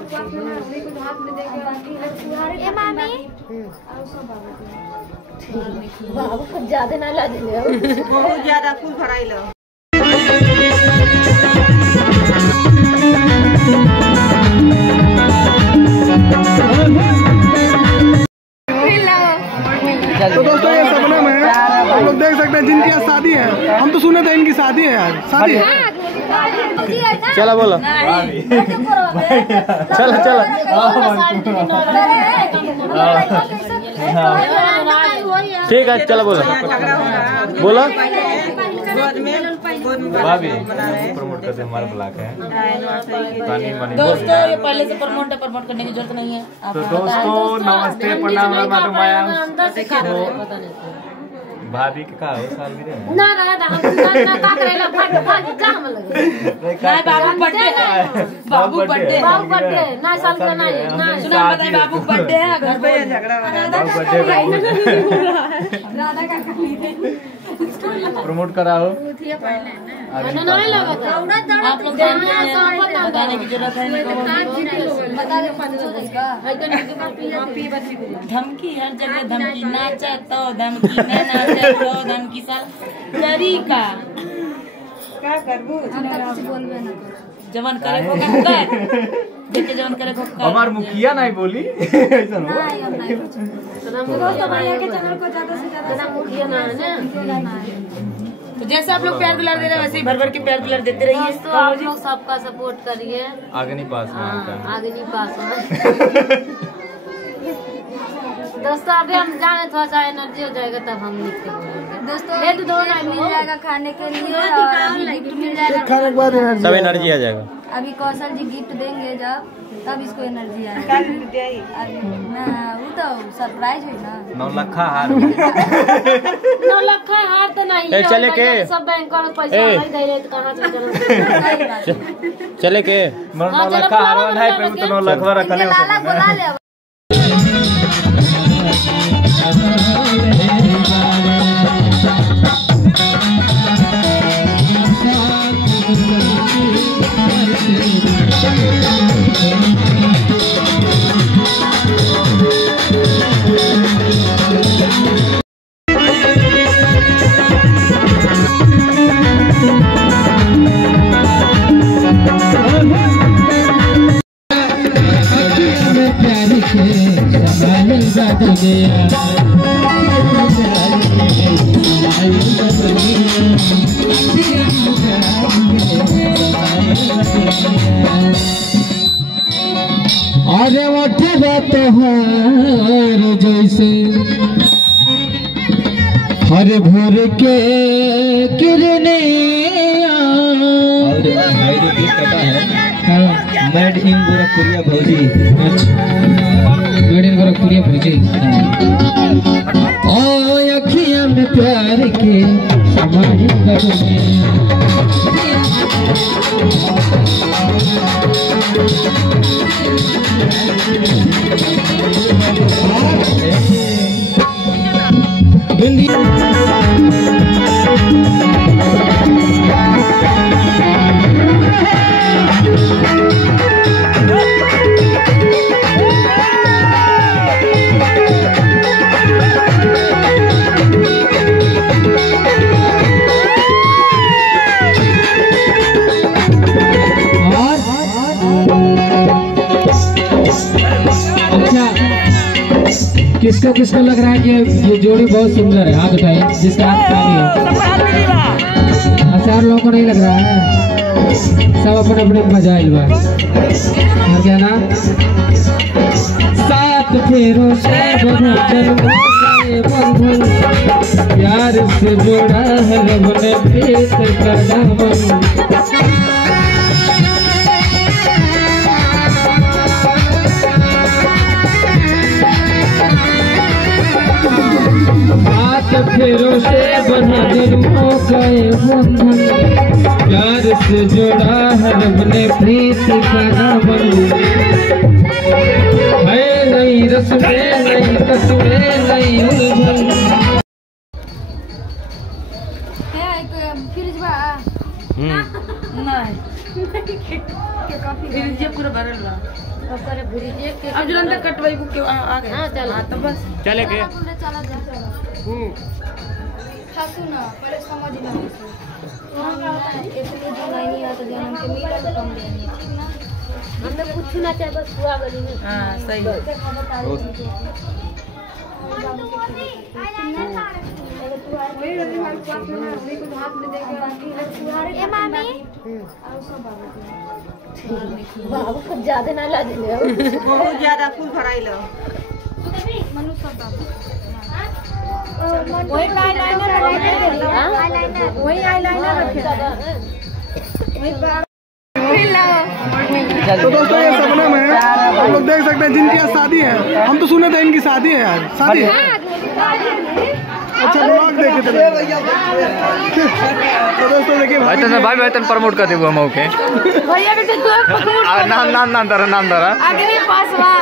ए मामी बाबू कुछ ज्यादा ना ला दे बहुत ज्यादा फूल भराइल तो दोस्तों ये सपना में हम लोग देख सकते हैं जिनकी आज शादी है। हम तो सुने थे इनकी शादी है यार, शादी है। चला बोलो चलो चलो ठीक है चलो बोलो बोलो भाभी प्रमोट करते हमारा ब्लॉग है दोस्तों ये पहले से प्रमोट करने की जरूरत नहीं है। तो दोस्तों नमस्ते प्रणाम माया भाभी के का हो साल भी रे ना ना का करेला भाग जा हम लगे नहीं बाबू बर्थडे ना साल का ना सुना बताइए बाबू बर्थडे है घर पे झगड़ा राधा का प्रमोट कराओ नहीं लगा आप लोग बताने की जरूरत है बता दे 500 का धमकी हर जगह धमकी नाचा तो धमकी न नाचा तो धमकी साल तरीका क्या करबू बोलबे ना जवन करे को कर देखे जवन करे को कर हमार मुखिया नहीं बोली ऐसा हो दोस्तों भैया के चैनल को ज्यादा से ज्यादा मुखिया ना है तो जैसे आप लोग प्यार दुलार दे रहे हैं वैसे ही भर भर के प्यार दुलार देते रहिए। दोस्तों आप लोग सबका सपोर्ट करिए आगे नहीं पास आगे नहीं पास हो दोस्तों अभी हम जाने थोड़ा सा एनर्जी हो जाएगा तब हम लिख के बोलेंगे। दोस्तों एक दो मिल जाएगा खाने के लिए और गिफ्ट मिल जाएगा खाने के बाद सब एनर्जी आ जाएगा। अभी कौशल जी गिफ्ट देंगे जब तब इसको एनर्जी आएगा ना वो तो सरप्राइज है ना 9 लाख हार 9 लाख हार तो नहीं चले के सब बैंक में पैसा नहीं दे रहे तो कहां से चले के 9 लाख हार है पे तो 9 लाख रखने लाला बुला ले अरे उठे तोहार जैसे हर भोर के किरने मेड इन गोरखपुरिया भौजी मेड इन गोरखपुरिया भौजी ओ अखियां में प्यार के समाई करने किसको किसको लग रहा है कि ये जोड़ी बहुत सुंदर है? हाथ उठाइए जिसका हाथ खाली है। 4 लोगों को नहीं लग रहा है, सब अपने अपने मजा इलवा और क्या ना साथ फेरों से प्यार से जोड़ा है रब ने प्रीत का दामन फेरों से बना दिलों का ये बंधन प्यार से जोड़ा है रब ने प्रीत का दामन है नई रस्में नई तस्वीरें नई उलझन फ्रिज बा नहीं जेब पूरा भरल बा ओकरे भूरी जे के अब जल्दी कटवाई को के आ गए। हां चल तो बस चले के चला जा खासू ना पहले समझ ना वहां का होता है इसलिए जो नहीं आता जन्म के मिला तो कम देनी ठीक ना हमने कुछ ना चाहे बस हुआ गली में। हां सही वही वाली हमारे पास में ना वही कुछ हाथ में देके बाकी ए मामी और सब बाबू कुछ ज्यादा ना ला दिले बहुत ज्यादा फूल भराई लो। मनु सब वही आईलाइनर रखे वही आईलाइनर रखे तो दोस्तों ये सबनम है, हम लोग देख सकते हैं जिनकी आज शादी है। हम तो सुने थे इनकी शादी है यार, शादी है। अच्छा ब्लॉग देखे थे। तो दोस्तों देखिए भाई तन प्रमोट कर देबो हम के भैया के तो नाम धरा आगे पास बा